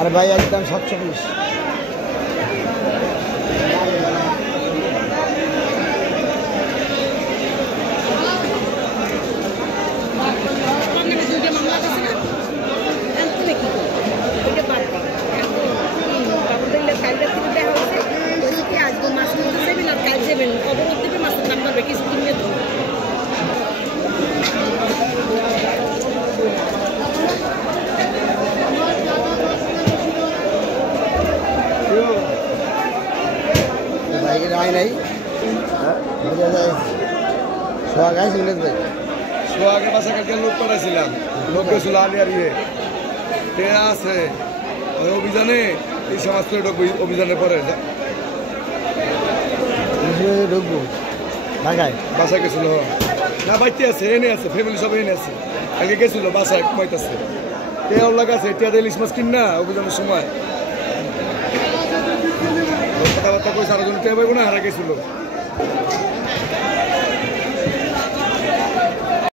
আর ভাই একদম 720। আয় নাই সোহাগ আছে ইংরেজ ভাই সোহাগের বাসা কালকে লোক পাঠাইছিলাম লোক গেছিল আলিয়ার আছে ওই অভিযানে এই সমাজ করে ঢুকবো অভিযানের পরে ঢুকবো ঢাকায় বাসায় গেছিল না বাড়িতে আছে এনে আছে ফ্যামিলি সবাই এনে আছে আগে গেছিল বাসায় কমাইতেছে টেয়ার লাগাছে টিয়াতে ইলিশ মাছ কিন না অভিযানের সময় কথাবার্তা কইছে আরো জন টেয়া পাইব না হারা গেছিল